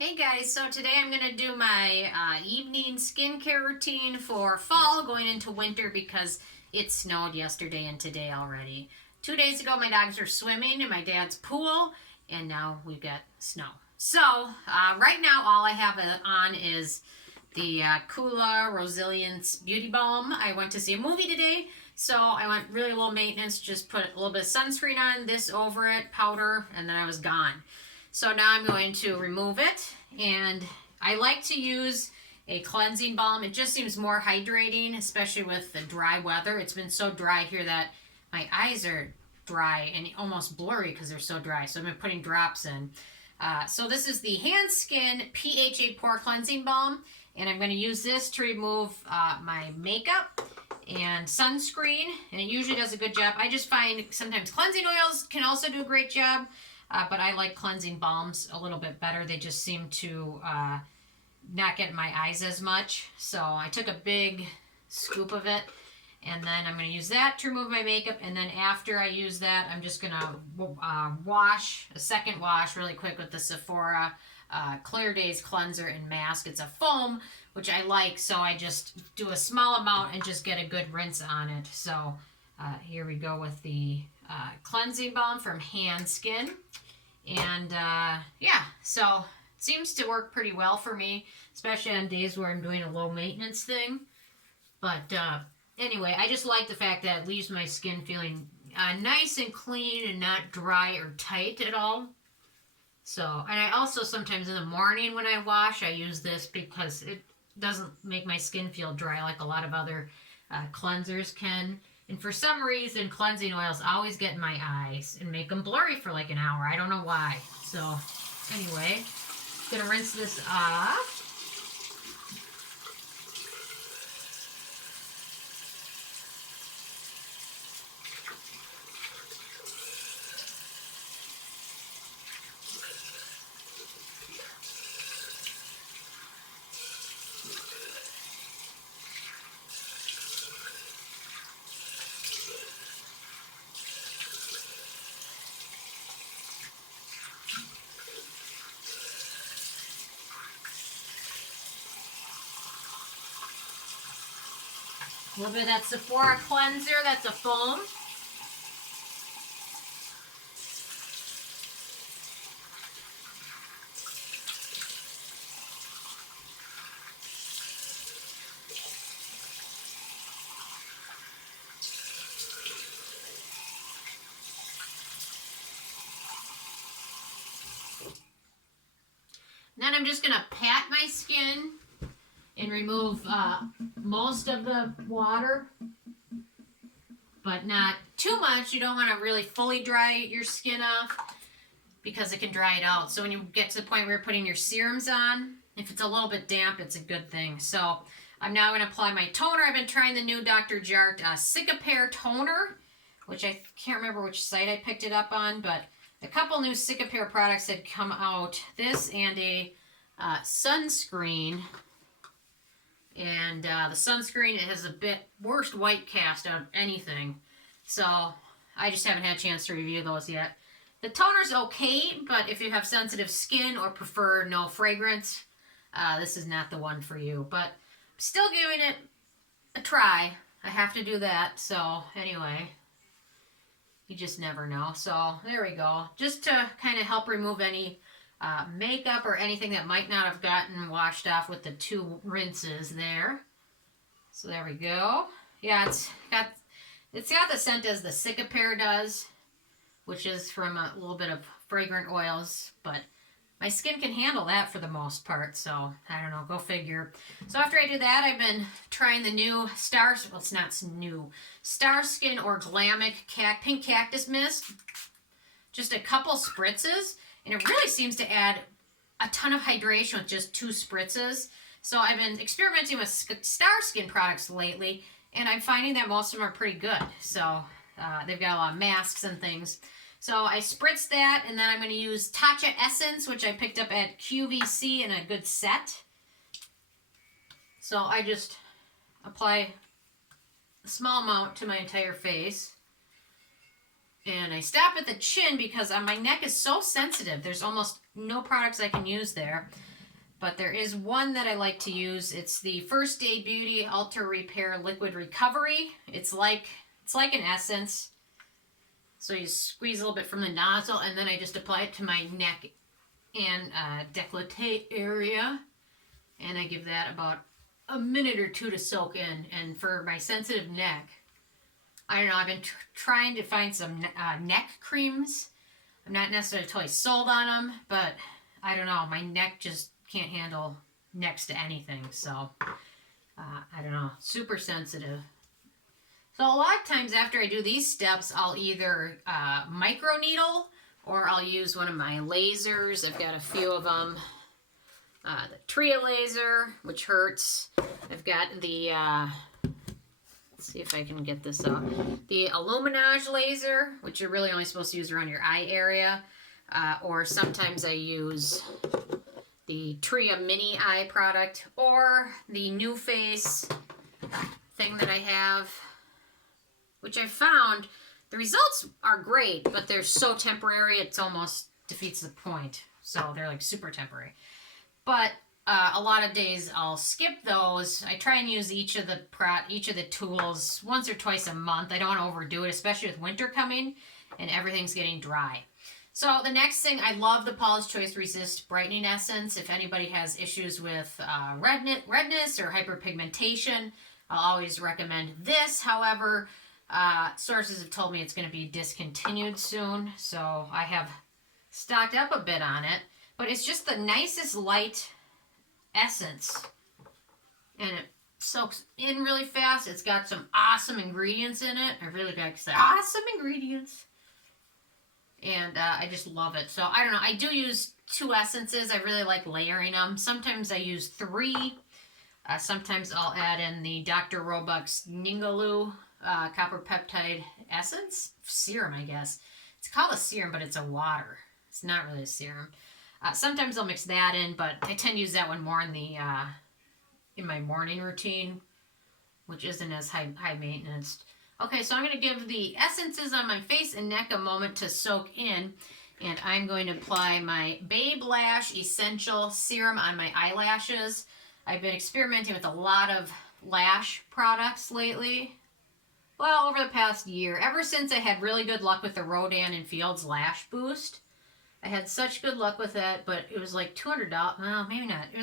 Hey guys, so today I'm going to do my evening skincare routine for fall going into winter because it snowed yesterday and today already. 2 days ago my dogs were swimming in my dad's pool and now we've got snow. So right now all I have on is the Coola Resilience Beauty Balm. I went to see a movie today, so I went really low maintenance, just put a little bit of sunscreen on, this over it, powder, and then I was gone. So now I'm going to remove it, and I like to use a cleansing balm. It just seems more hydrating, especially with the dry weather. It's been so dry here that my eyes are dry and almost blurry because they're so dry. So I've been putting drops in. So this is the Hanskin PHA Pore Cleansing Balm, and I'm going to use this to remove my makeup and sunscreen, and it usually does a good job. I just find sometimes cleansing oils can also do a great job. But I like cleansing balms a little bit better. They just seem to not get in my eyes as much. So I took a big scoop of it, and then I'm going to use that to remove my makeup. And then after I use that, I'm just going to wash, a second wash really quick with the Sephora Clear Days Cleanser and Mask. It's a foam, which I like, so I just do a small amount and just get a good rinse on it. So here we go with the cleansing balm from Hanskin. And yeah, so it seems to work pretty well for me, especially on days where I'm doing a low maintenance thing. But anyway, I just like the fact that it leaves my skin feeling nice and clean and not dry or tight at all. So, and I also sometimes in the morning when I wash, I use this because it doesn't make my skin feel dry like a lot of other cleansers can. And for some reason, cleansing oils always get in my eyes and make them blurry for like an hour. I don't know why. So anyway, gonna rinse this off. A little bit of that Sephora cleanser, that's a foam. Then I'm just going to pat my skin and remove most of the water, but not too much. You don't want to really fully dry your skin off because it can dry it out. So when you get to the point where you're putting your serums on, if it's a little bit damp, it's a good thing. So I'm now going to apply my toner. I've been trying the new Dr. Jart Cicapair toner, which I can't remember which site I picked it up on, but a couple new Cicapair products had come out. This and a sunscreen. And the sunscreen, it has a bit worst white cast out of anything. So I just haven't had a chance to review those yet. The toner's okay, but if you have sensitive skin or prefer no fragrance, this is not the one for you. But I'm still giving it a try. I have to do that. So anyway, you just never know. So there we go. Just to kind of help remove any makeup or anything that might not have gotten washed off with the two rinses there. So there we go. Yeah, it's got the scent as the Cicapair does, which is from a little bit of fragrant oils, but my skin can handle that for the most part, so I don't know, go figure. So after I do that, I've been trying the new well, it's not new, Starskin Orglamic Pink Cactus Mist. Just a couple spritzes. And it really seems to add a ton of hydration with just 2 spritzes. So I've been experimenting with Starskin products lately, and I'm finding that most of them are pretty good. So they've got a lot of masks and things. So I spritz that, and then I'm going to use Tatcha Essence, which I picked up at QVC in a good set. So I just apply a small amount to my entire face. And I stop at the chin because my neck is so sensitive. There's almost no products I can use there. But there is one that I like to use. It's the First Day Beauty Ultra Repair Liquid Recovery. It's like an essence. So you squeeze a little bit from the nozzle, and then I just apply it to my neck and décolleté area. And I give that about a minute or two to soak in. And for my sensitive neck, I don't know, I've been trying to find some neck creams. I'm not necessarily totally sold on them, but I don't know, my neck just can't handle next to anything. So, I don't know, super sensitive. So a lot of times after I do these steps, I'll either microneedle or I'll use one of my lasers. I've got a few of them. The Tria laser, which hurts. I've got the, let's see if I can get this up. The Illuminage laser, which you're really only supposed to use around your eye area. Or sometimes I use the Tria Mini Eye product or the New Face thing that I have, which I found the results are great, but they're so temporary it's almost defeats the point. So they're like super temporary. But a lot of days I'll skip those. I try and use each of the tools once or twice a month. I don't want to overdo it, especially with winter coming and everything's getting dry. So the next thing, I love the Paula's Choice Resist Brightening Essence. If anybody has issues with redness or hyperpigmentation, I'll always recommend this. However, sources have told me it's going to be discontinued soon, so I have stocked up a bit on it. But it's just the nicest light essence, and it soaks in really fast. It's got some awesome ingredients in it. I really got to say awesome ingredients. And I just love it. So, I don't know. I do use 2 essences. I really like layering them. Sometimes I use 3. Sometimes I'll add in the Dr. Roebuck's Ningaloo Copper Peptide Essence. Serum, I guess. It's called a serum, but it's a water. It's not really a serum. Sometimes I'll mix that in, but I tend to use that one more in my morning routine, which isn't as high maintenance. Okay, so I'm going to give the essences on my face and neck a moment to soak in. And I'm going to apply my Babe Lash Essential Serum on my eyelashes. I've been experimenting with a lot of lash products lately. Well, over the past year. Ever since I had really good luck with the Rodan and Fields Lash Boost. I had such good luck with that, but it was like $200. Well, maybe not. It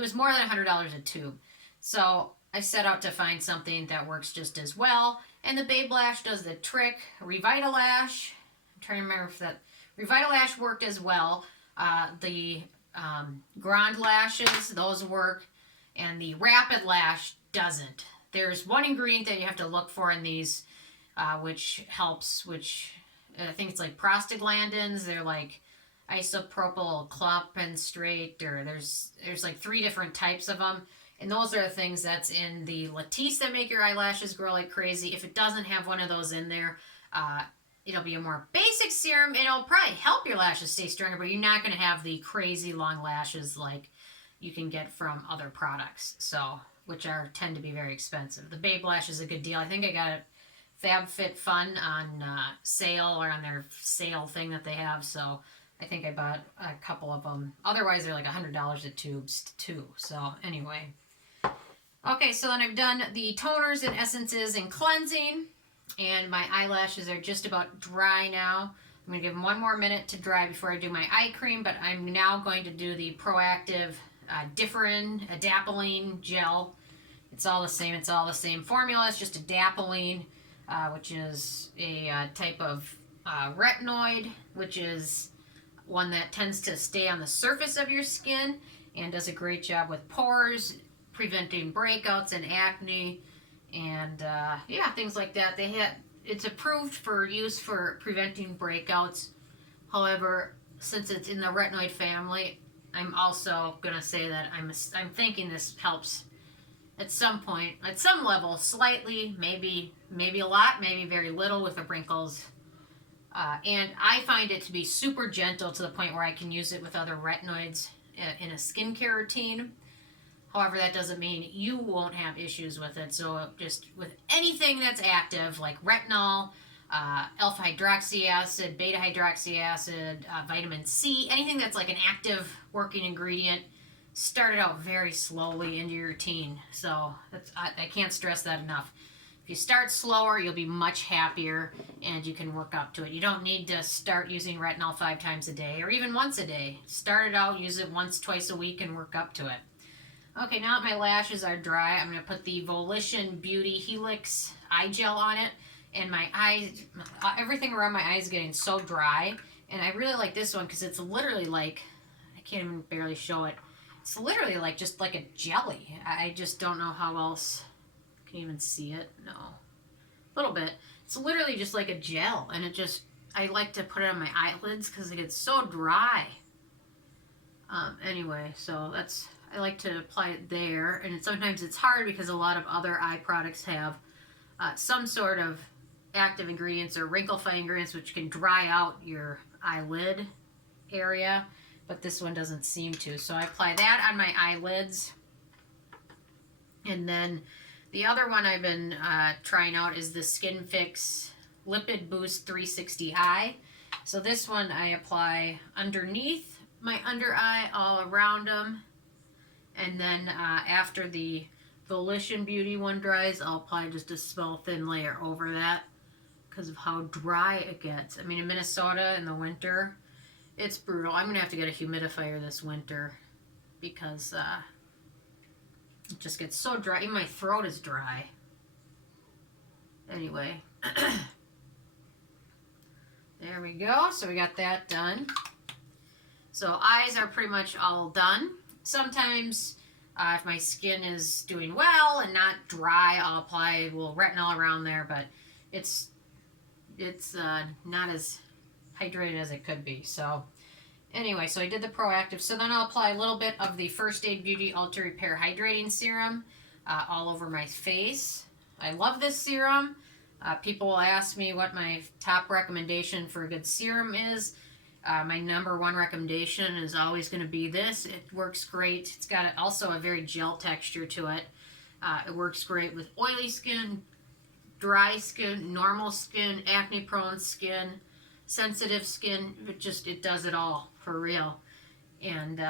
was more than $100 a tube. So I set out to find something that works just as well, and the Babe Lash does the trick. Revitalash, I'm trying to remember if that Revitalash worked as well. The Grand Lashes, those work, and the Rapid Lash doesn't. There's one ingredient that you have to look for in these, which helps, which I think it's like prostaglandins. They're like isopropyl cloppenstrate, or there's like 3 different types of them. And those are the things that's in the Latisse that make your eyelashes grow like crazy. If it doesn't have one of those in there, it'll be a more basic serum. It'll probably help your lashes stay stronger, but you're not going to have the crazy long lashes like you can get from other products, so which tend to be very expensive. The Babe Lash is a good deal. I think I got it FabFitFun on sale, or on their sale thing that they have, so I think I bought a couple of them. Otherwise, they're like $100 a tubes too. So anyway. Okay, so then I've done the toners and essences and cleansing, and my eyelashes are just about dry now. I'm going to give them 1 more minute to dry before I do my eye cream, but I'm now going to do the Proactive Differin Adapalene Gel. It's all the same. It's all the same formula. It's just Adapalene, which is a type of retinoid, which is one that tends to stay on the surface of your skin and does a great job with pores, preventing breakouts and acne, and yeah, things like that. It's approved for use for preventing breakouts. However, since it's in the retinoid family, I'm also gonna say that I'm thinking this helps at some point, at some level, slightly, maybe a lot, maybe very little with the wrinkles. And I find it to be super gentle to the point where I can use it with other retinoids in a skincare routine. However, that doesn't mean you won't have issues with it. So just with anything that's active, like retinol, alpha hydroxy acid, beta hydroxy acid, vitamin C, anything that's like an active working ingredient. Start it out very slowly into your routine. So I can't stress that enough. If you start slower, you'll be much happier and you can work up to it. You don't need to start using retinol 5 times a day or even once a day. Start it out, use it once, twice a week, and work up to it. Okay, now that my lashes are dry, I'm going to put the Volition Beauty Helix eye gel on it. And my eyes, everything around my eyes is getting so dry. And I really like this one because it's literally like, I can't even barely show it. It's literally like just like a jelly. I just don't know how else. Can you even see it? No. A little bit. It's literally just like a gel. And it just, I like to put it on my eyelids because it gets so dry. Anyway, so that's, I like to apply it there. And sometimes it's hard because a lot of other eye products have some sort of active ingredients or wrinkle fighting ingredients which can dry out your eyelid area, but this one doesn't seem to. So I apply that on my eyelids. And then the other one I've been trying out is the Skin Fix Lipid Boost 360 Eye. So this one I apply underneath my under eye, all around them. And then after the Volition Beauty one dries, I'll apply just a small thin layer over that because of how dry it gets. I mean, in Minnesota in the winter, it's brutal. I'm going to have to get a humidifier this winter because it just gets so dry. Even my throat is dry. Anyway. There we go. So we got that done. So eyes are pretty much all done. Sometimes if my skin is doing well and not dry, I'll apply a little retinol around there, but it's not as hydrated as it could be. So anyway, so I did the proactive. So then I'll apply a little bit of the First Aid Beauty Ultra Repair Hydrating Serum all over my face. I love this serum. People will ask me what my top recommendation for a good serum is. My number one recommendation is always going to be this. It works great. It's got also a very gel texture to it. It works great with oily skin, dry skin, normal skin, acne-prone skin, sensitive skin. It does it all for real. And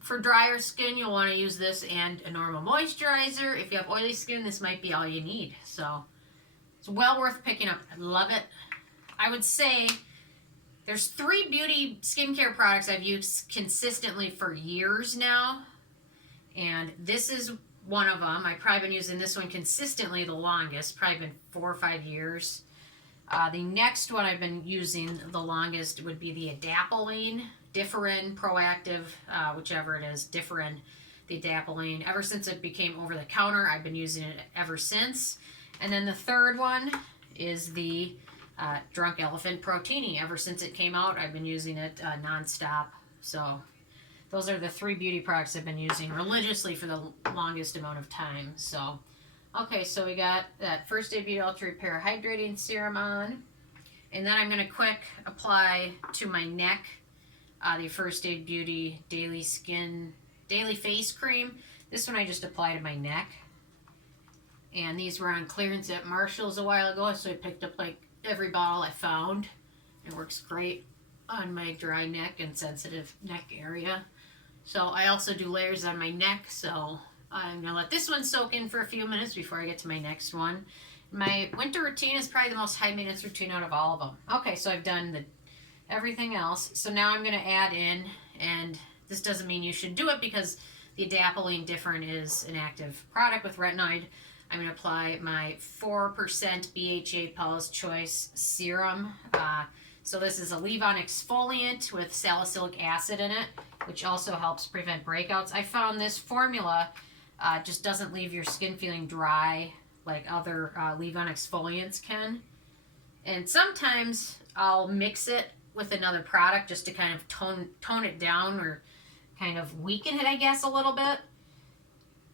for drier skin, you'll want to use this and a normal moisturizer. If you have oily skin, this might be all you need. So it's well worth picking up. I love it. I would say there's 3 beauty skincare products I've used consistently for years now, and this is one of them. I've probably been using this one consistently the longest, probably been 4 or 5 years. The next one I've been using the longest would be the Adapalene, Differin, Proactive, whichever it is, Differin, the Adapalene. Ever since it became over the counter, I've been using it ever since. And then the third one is the Drunk Elephant Protini. Ever since it came out, I've been using it nonstop. So those are the 3 beauty products I've been using religiously for the longest amount of time. So, okay, so we got that First Aid Beauty Ultra Repair Hydrating Serum on. And then I'm going to quick apply to my neck the First Aid Beauty Daily Face Cream. This one I just applied to my neck. And these were on clearance at Marshall's a while ago, so I picked up like every bottle I found. It works great on my dry neck and sensitive neck area. So I also do layers on my neck, so I'm going to let this one soak in for a few minutes before I get to my next one. My winter routine is probably the most high maintenance routine out of all of them. Okay, so I've done everything else. So now I'm going to add in, and this doesn't mean you should do it because the Adapalene Differin is an active product with retinoid. I'm going to apply my 4% BHA Paula's Choice Serum. So this is a leave-on exfoliant with salicylic acid in it, which also helps prevent breakouts. I found this formula just doesn't leave your skin feeling dry like other leave-on exfoliants can. And sometimes I'll mix it with another product just to kind of tone it down or kind of weaken it, I guess, a little bit.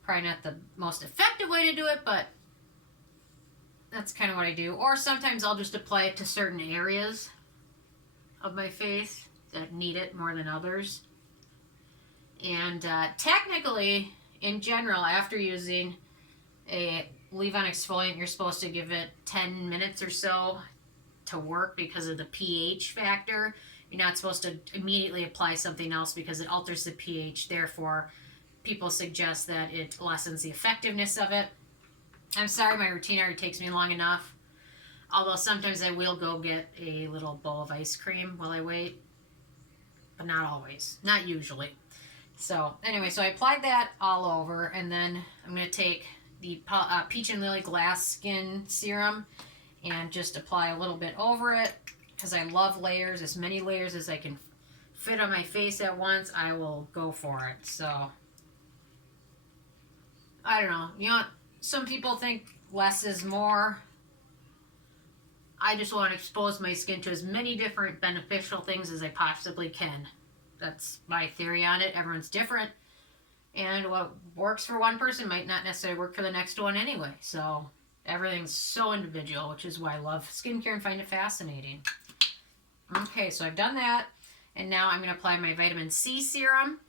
Probably not the most effective way to do it, but that's kind of what I do. Or sometimes I'll just apply it to certain areas of my face that need it more than others. And technically, in general, after using a leave-on exfoliant, you're supposed to give it 10 minutes or so to work because of the pH factor. You're not supposed to immediately apply something else because it alters the pH. Therefore, people suggest that it lessens the effectiveness of it. I'm sorry, my routine already takes me long enough. Although sometimes I will go get a little bowl of ice cream while I wait. But not always. Not usually. So, anyway, so I applied that all over. And then I'm going to take the Peach and Lily Glass Skin Serum and just apply a little bit over it. Because I love layers. As many layers as I can fit on my face at once, I will go for it. So, I don't know. You know what? Some people think less is more. I just want to expose my skin to as many different beneficial things as I possibly can. That's my theory on it. Everyone's different. And what works for one person might not necessarily work for the next one anyway. So everything's so individual, which is why I love skincare and find it fascinating. Okay, so I've done that. And now I'm going to apply my vitamin C serum.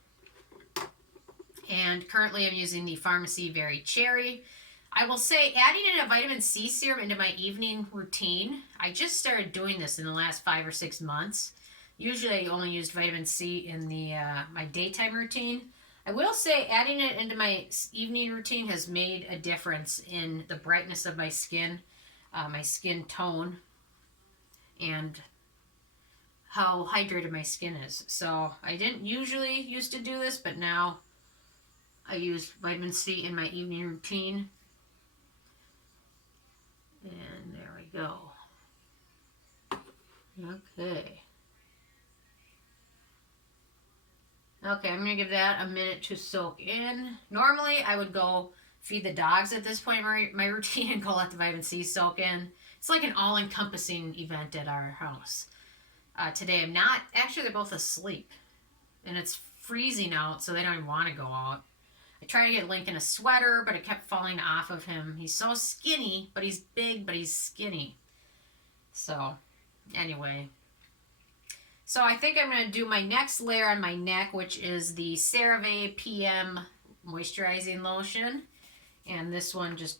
And currently I'm using the Farmacy Very Cherry. I will say, adding in a vitamin C serum into my evening routine, I just started doing this in the last 5 or 6 months. Usually I only used vitamin C in the my daytime routine. I will say adding it into my evening routine has made a difference in the brightness of my skin tone, and how hydrated my skin is. So I didn't usually used to do this, but now I use vitamin C in my evening routine. And there we go. Okay. Okay, I'm going to give that a minute to soak in. Normally, I would go feed the dogs at this point in my routine and go let the vitamin C soak in. It's like an all-encompassing event at our house. Today, I'm not. Actually, they're both asleep. And it's freezing out, so they don't even want to go out. I tried to get Lincoln a sweater, but it kept falling off of him. He's so skinny, but he's big, but he's skinny. So, anyway. So, I think I'm going to do my next layer on my neck, which is the CeraVe PM Moisturizing Lotion. And this one just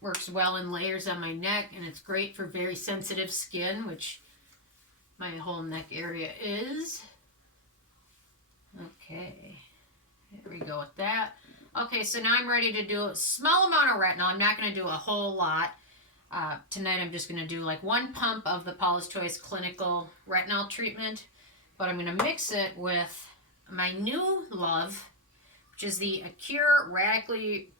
works well in layers on my neck, and it's great for very sensitive skin, which my whole neck area is. Okay. There we go with that. Okay, so now I'm ready to do a small amount of retinol. I'm not going to do a whole lot. Tonight I'm just going to do like 1 pump of the Paula's Choice Clinical Retinol Treatment. But I'm going to mix it with my new love, which is the Acure Radically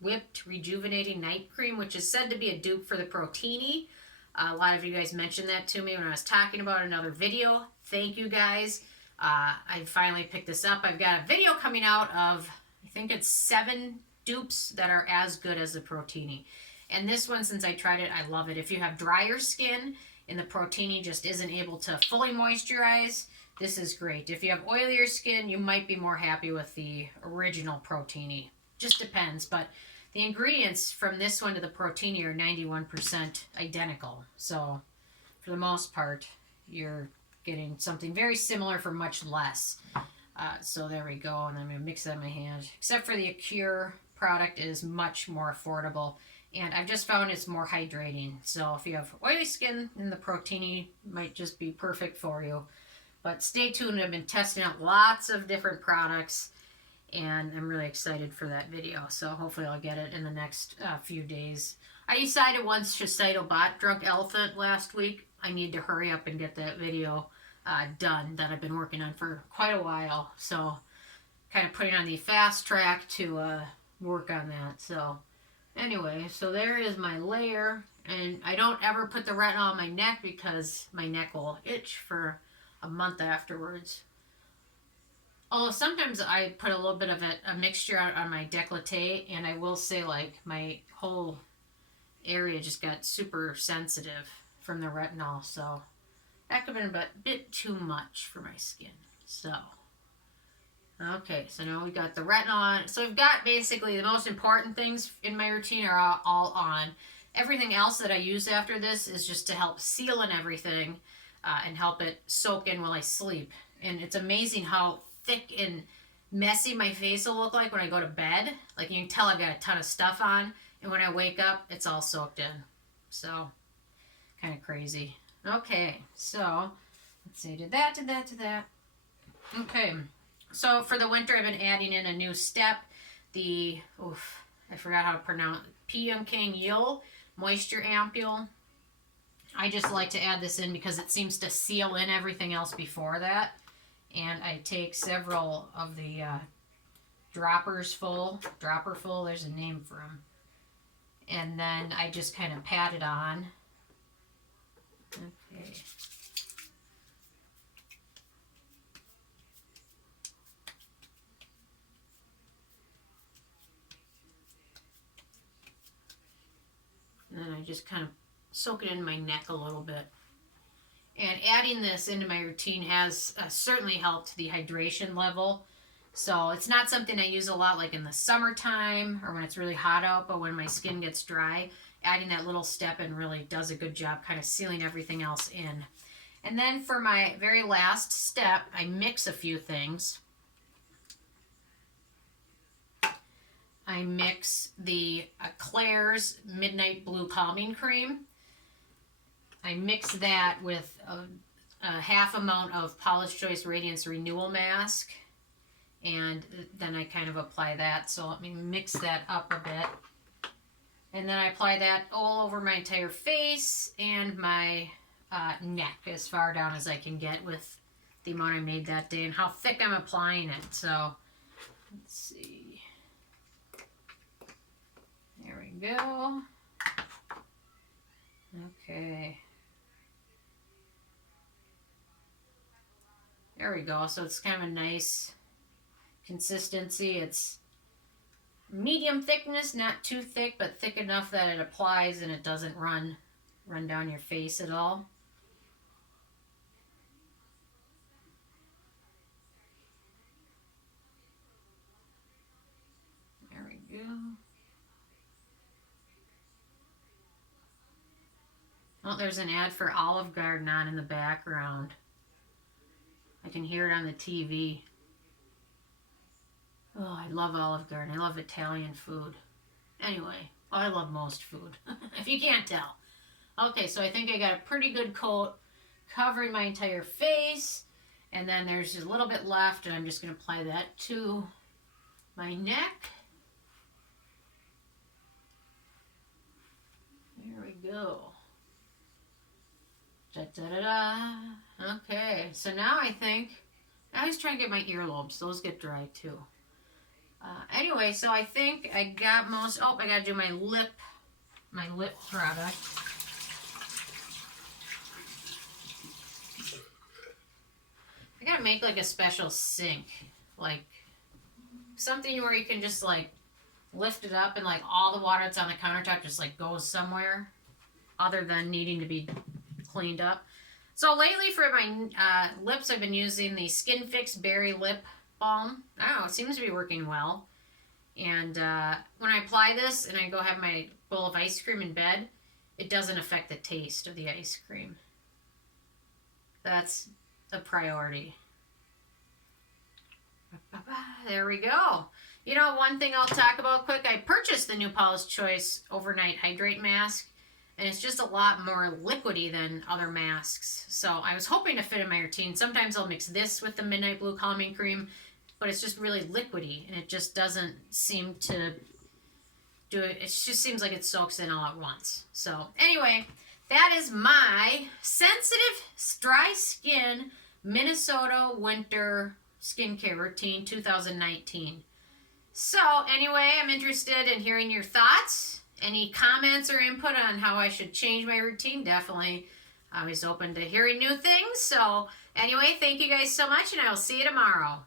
Whipped Rejuvenating Night Cream, which is said to be a dupe for the Protini. A lot of you guys mentioned that to me when I was talking about another video. Thank you guys. I finally picked this up. I've got a video coming out of, I think it's 7 dupes that are as good as the Protini. And this one, since I tried it, I love it. If you have drier skin and the Protini just isn't able to fully moisturize, this is great. If you have oilier skin, you might be more happy with the original Protini. Just depends, but the ingredients from this one to the Protini are 91% identical. So, for the most part, you're getting something very similar for much less. So there we go, and I'm going to mix that in my hand. Except for the Acure product is much more affordable, and I've just found it's more hydrating. So if you have oily skin, then the Protini might just be perfect for you. But stay tuned, I've been testing out lots of different products, and I'm really excited for that video. So hopefully I'll get it in the next few days. I decided once Shiseido bought Drunk Elephant last week, I need to hurry up and get that video done that I've been working on for quite a while. So kind of putting on the fast track to work on that. So anyway, so there is my layer. And I don't ever put the retinol on my neck because my neck will itch for a month afterwards. Although sometimes I put a little bit of a mixture out on my décolleté, and I will say like my whole area just got super sensitive from the retinol, so that could have been a bit too much for my skin. So, okay, so now we got the retinol on. So we've got basically the most important things in my routine are all on. Everything else that I use after this is just to help seal and everything and help it soak in while I sleep. And it's amazing how thick and messy my face will look like when I go to bed. Like you can tell I've got a ton of stuff on, and when I wake up, it's all soaked in. So, kind of crazy. Okay, so let's see, did that. Okay, so for the winter, I've been adding in a new step. I forgot how to pronounce Pium King Yul Moisture Ampule. I just like to add this in because it seems to seal in everything else before that. And I take several of the dropper full, there's a name for them. And then I just kind of pat it on. Okay. And then I just kind of soak it in my neck a little bit. And adding this into my routine has certainly helped the hydration level. So it's not something I use a lot like in the summertime or when it's really hot out, but when my skin gets dry, adding that little step in really does a good job kind of sealing everything else in. And then for my very last step, I mix a few things. I mix the Claire's Midnight Blue Calming Cream. I mix that with a half amount of Paula's Choice Radiance Renewal Mask. And then I kind of apply that. So let me mix that up a bit. And then I apply that all over my entire face and my neck as far down as I can get with the amount I made that day and how thick I'm applying it. So let's see. There we go. Okay. There we go. So it's kind of a nice consistency. It's medium thickness, not too thick, but thick enough that it applies and it doesn't run down your face at all. There we go. Oh, there's an ad for Olive Garden on in the background. I can hear it on the TV. Oh, I love Olive Garden. I love Italian food. Anyway, I love most food, if you can't tell. Okay, so I think I got a pretty good coat covering my entire face. And then there's just a little bit left, and I'm just going to apply that to my neck. There we go. Da-da-da-da. Okay, so now I think, I always try and get my earlobes. Those get dry too. Anyway, so I think I got most, I gotta do my lip product. I gotta make like a special sink, like something where you can just like lift it up and like all the water that's on the countertop just like goes somewhere other than needing to be cleaned up. So lately for my lips, I've been using the Skin Fix Berry Lip Balm. I don't know, it seems to be working well. And when I apply this and I go have my bowl of ice cream in bed, it doesn't affect the taste of the ice cream. That's a priority. There we go. You know, one thing I'll talk about quick, I purchased the new Paula's Choice Overnight Hydrate Mask. And it's just a lot more liquidy than other masks. So I was hoping to fit in my routine. Sometimes I'll mix this with the Midnight Blue Calming Cream, but it's just really liquidy. And it just doesn't seem to do it. It just seems like it soaks in all at once. So anyway, that is my sensitive dry skin Minnesota winter skincare routine 2019. So anyway, I'm interested in hearing your thoughts. Any comments or input on how I should change my routine? Definitely always open to hearing new things. So anyway, thank you guys so much, and I will see you tomorrow.